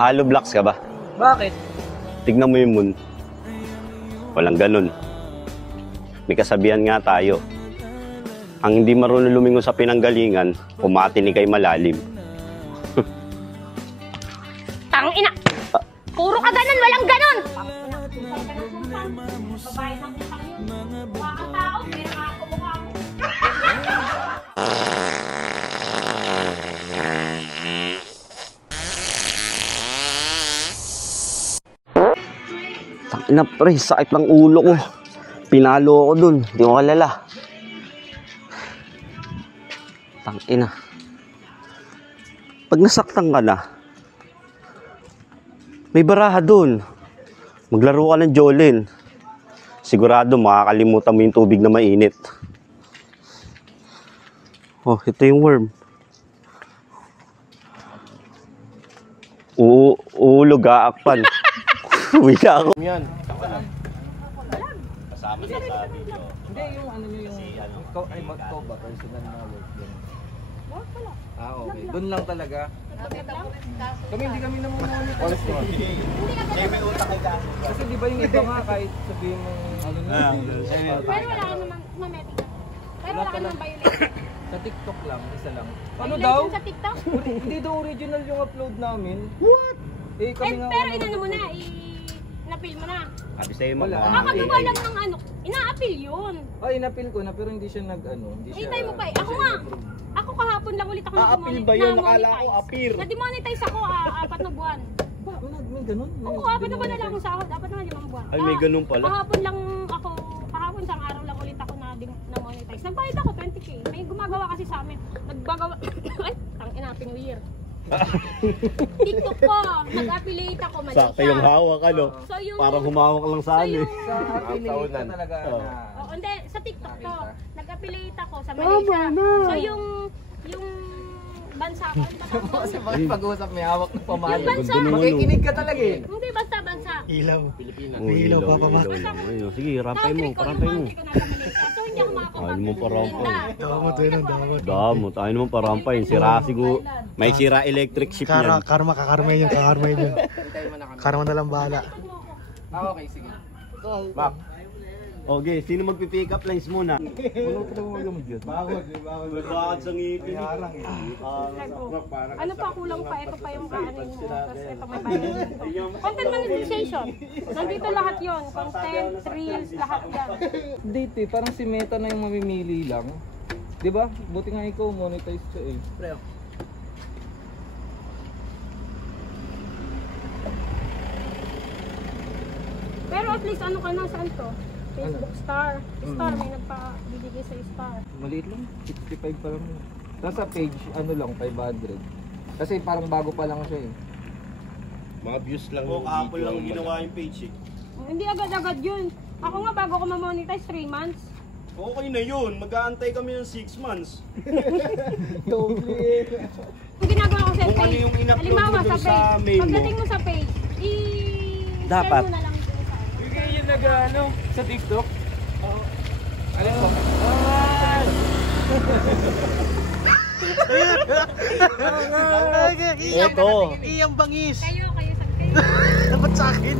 Hollow blocks ka ba? Bakit? Tignan mo yung moon. Walang ganun. May kasabihan nga tayo. Ang hindi marunong lumingon sa pinanggalingan, umatinig kay malalim. Tangina! Puro ka ganun, walang ganun! Tangina pre, sakit ng ulo ko. Pinalo ako dun, di ko kalala. Tangina. Pag nasaktan ka na, may baraha dun. Maglaro ka ng Jolene. Sigurado makakalimutan mo yung tubig na mainit. Oh, ito yung worm. Uulog, aakpan. Uwi na ako. Yan. Kasama niya sa video. Hindi, yung ano nyo yung... Ay, ikaw ba? Personal na work yun. Ah, okay. Doon lang talaga. Kami hindi kami namumuli. Honestly. May utak kay Kaso. Kasi di ba yung iba nga kahit sabihin mo ano na. Pero wala ka namang mametik. Pero wala ka namang violate. Sa TikTok lang, isa lang. Ano Violation daw? sa TikTok? Hindi daw original yung upload namin. What? Eh, kami nga... Pero inano mo na, na-appeal mo na. Sabi sa'yo mo. Kakagawa lang ng ano, ina-appeal yun. Ay, inapil ko na pero hindi siya nag-ano. Hintay mo pa eh. Ako nga. Ako kahapon lang ulit ako appeal ba yun? Nakala ko appear. Na-demonetize ako 4 na buwan. Ba, may ganun? Oo, 4 na buwan na lang akong sahod. 4 na 5 buwan. Ay, may ganun pala. Kahapon lang ako, kahapon isang araw lang ulit ako na-monetize. Nagbayad ako 20k. May gumagawa kasi sa amin. Nagbagawa, ay, tangina, Happy New Year. TikTok ko, nag-affiliate ako, mali siya. Sa kayong hawak, ano? So, yung, Parang humawak lang sa amin. Sa affiliate ka talaga na... Oo, hindi, sa TikTok to. Nag-affiliate ako sa Malaysia. So, yung bansa ko, Kasi bakit pag-uusap may hawak ng pamalo? Yung bansa. Makikinig ka talaga eh. hindi basta bansa. Ilaw. Pilipinas. Ilaw pa pa ma. Sige, rapay mo, Country rapay ko, mo. yung country ko nasa Malaysia. So, hindi ako makakapag- Ano mo parampay? Damot yun ang damot. Damot, tayo naman parampay. Sira siguro. May sira electric ship yan. Kakarma yun, kakarma yun. Karma na lang bahala. Ah, okay, sige. Map. Okay, sino magpi-pick up lines muna? Ano pa daw yung dyan? Bakit sa ngipin? Ano pa, kulang pa, ito pa yung kaanin mo. Tapos ito may violation. Content monetization. Nandito lahat yon, content, reels, lahat yan. Date eh, parang si Meta na yung mamimili lang. Di ba? Buti nga ikaw monetize siya eh. Pero at least ano ka na, saan to? Facebook Star. Star, may nagpa-bibigay sa Star. Maliit lang, 65 pa lang. Nasa page, ano lang, 500. Kasi parang bago pa lang siya eh. Mga views lang yung video. Lang ginawa yung page eh. Hindi agad-agad yun. Ako nga bago ko ma-monetize 3 months. Okay na yun. Mag-aantay kami ng 6 months. Yung ginagawa ko sa Kung page, ano yung in-upload halimbawa mo dun sa sa page, mail mo. pagdating mo sa page, Dapat. i-share mo na lang dun sa Hindi yun nag-ano, sa TikTok? Oo. Alam mo? Ito. Iyang bangis. kayo sa kayo. Dapat sa akin.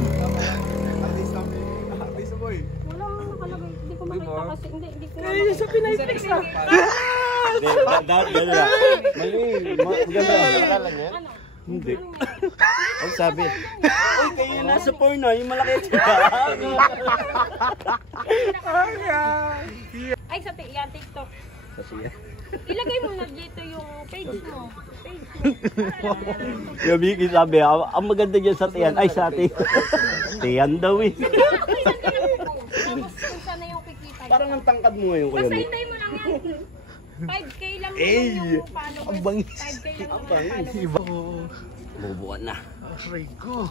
Wala nga nakalagay, hindi ko makita kasi, hindi ko Ayun sa Pinayflex ah! Dapat gano'n lang. Maganda lang yan? Ano? Hindi. Ang sabi. Uy, kayo yung nasa porn na, yung malaki. Ay, sa yan, TikTok. Kasi yan. Ilagay mo na dito yung page mo. Yung Vicky sabi, ang maganda dyan sa Tiyan. Ay, sa atin. Tiyan daw eh. Tapos kung sana yung kikita. Parang ang tangkad mo ngayon, Kuya Basta Mick. hintay mo lang yan. 5K lang naman yung followers. Ang bangis. 5K lang naman yung followers. Iba ko. Bubuan na. Aray ko.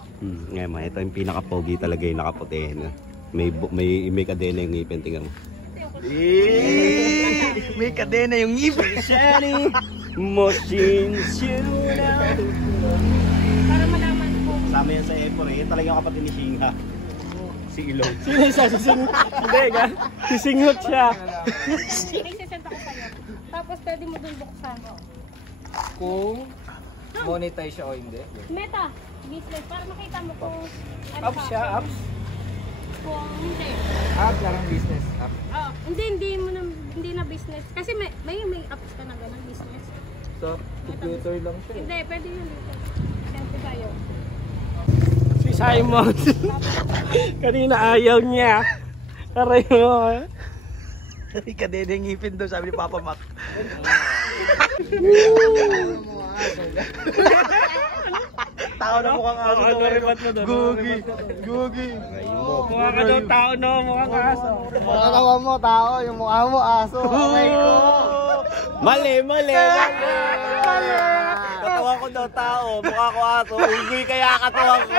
Ngayon, ito yung pinaka-pogi talaga yung nakaputi. May kadena yung ngipin. Tingnan mo. May kadena yung ngipin. Shiny machine Para malaman ko. Sama yan sa Epore. Yan talaga yung kapatid ni Shinga. Si Ilong. Sino siya? Hindi ka? Sisingot siya. Nagsisend ako sa'yo. Tapos pwede mo dun buksan. Kung monetize siya o hindi. Meta. Business, para makita mo kung ano Apps siya, kung- apps. Kung hindi. Parang business app. Hindi na business. Kasi may apps ka na ganun, business. So, computer lang siya. Hindi, pwede yun dito. Send ko sa'yo. Si Simon. Kanina ayaw niya. Aray mo. Hindi ka din yung ngipin doon, sabi ni Papa Mac. Tao na mukhang aso. Ano ribat mo doon? Gugi. Gugi. Mukha ka daw tao, no? Mukha ka aso. Pagkatawa mo, tao. Yung mukha mo, aso. Aray ko. Mali. Katawa ko daw tao, mukha ko aso, unggoy kaya katawa ko.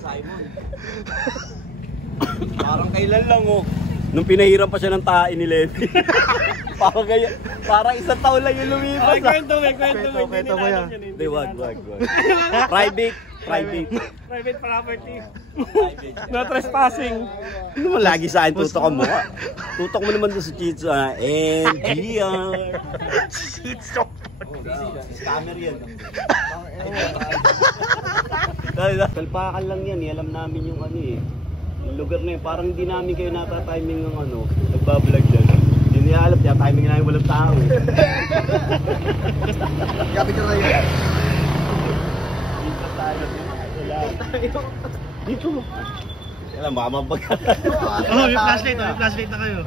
Simon. Parang kailan lang oh. Nung pinahiram pa siya ng tae ni Levi. parang isang taon lang yung lumipas. Ay, kwento mo. Kwento mo yan. Hindi, wag. Private. Private property. No trespassing. Ano naman lagi sa akin tutok ang mukha? Tutok mo naman doon sa Chitso, ha? NGR. Chitso. Scammer yan. Kalpakan lang yan, alam namin yung ano eh. Yung lugar na yun, parang hindi namin kayo natatiming ng ano, nagbablog dyan. Hindi niya alam, kaya timing namin walang tao eh. Kapit ka tayo. Dito mo. Alam, baka mapagkala. Oh, may flashlight na kayo.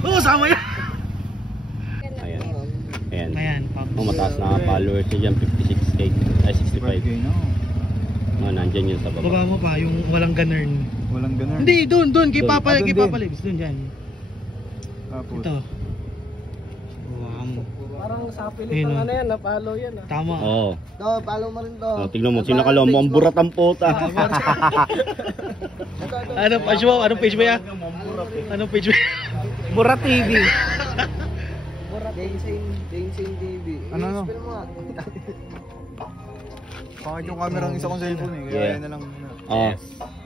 Oo, sama yan. Ayan. Ayan. Oh, mataas na followers niya dyan, 56k. Ay, 65. Nandyan yun sa baba. Baba mo pa, yung walang ganern. Walang ganun. Hindi, doon, kay Doon. Papa, doon kay din. Papa Libs, doon dyan. Tapos, Ito. Wow. Parang sa pilit Ayun, ng oh. ano yan, napalo yan. Tama. Oo. Follow mo rin to. Oh, tignan mo, sinakalaw mo, ang burat ang puta. Anong page mo? Anong page mo yan? Anong page mo? Bura TV. Dancing TV. ano? Pangit yung camera ng isa kong cellphone eh. Kaya Yeah. yan na lang. Oh.